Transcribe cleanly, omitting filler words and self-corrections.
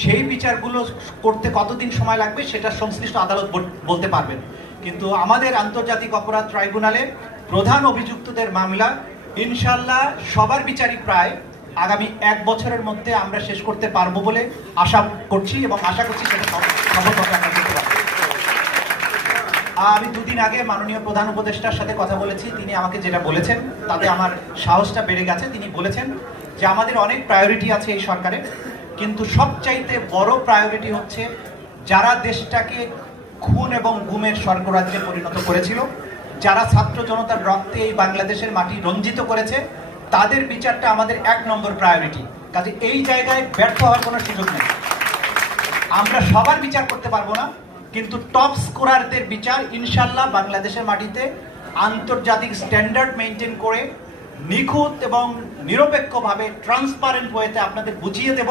সেই বিচারগুলো করতে কতদিন সময় লাগবে সেটা সংশ্লিষ্ট আদালত বলতে পারবেন। কিন্তু আমাদের আন্তর্জাতিক অপরাধ ট্রাইব্যুনালে প্রধান অভিযুক্তদের মামলা ইনশাল্লাহ সবার বিচারই প্রায় আগামী 1 বছরের মধ্যে আমরা শেষ করতে পারবো বলে আশা করছি, এবং আশা করছি সেটা সফলভাবে আমরা করতে পারবো। আমি 2 দিন আগে মাননীয় প্রধান উপদেষ্টার সাথে কথা বলেছি। তিনি আমাকে যেটা বলেছেন তাতে আমার সাহসটা বেড়ে গেছে। তিনি বলেছেন যে আমাদের অনেক প্রায়োরিটি আছে এই সরকারে, কিন্তু সবচাইতে বড় প্রায়োরিটি হচ্ছে যারা দেশটাকে খুন এবং গুমের স্বর্গরাজ্যে পরিণত করেছিল, যারা ছাত্র জনতার রক্তে এই বাংলাদেশের মাটি রঞ্জিত করেছে, তাদের বিচারটা আমাদের 1 নম্বর প্রায়োরিটি। কাজে এই জায়গায় ব্যর্থ হওয়ার কোনো সুযোগ নেই। আমরা সবার বিচার করতে পারবো না, কিন্তু টপ স্কোরারদের বিচার ইনশাল্লাহ বাংলাদেশের মাটিতে আন্তর্জাতিক স্ট্যান্ডার্ড মেনটেন করে নিখুঁত এবং নিরপেক্ষভাবে ট্রান্সপারেন্ট ওয়েতে আপনাদের বুঝিয়ে দেব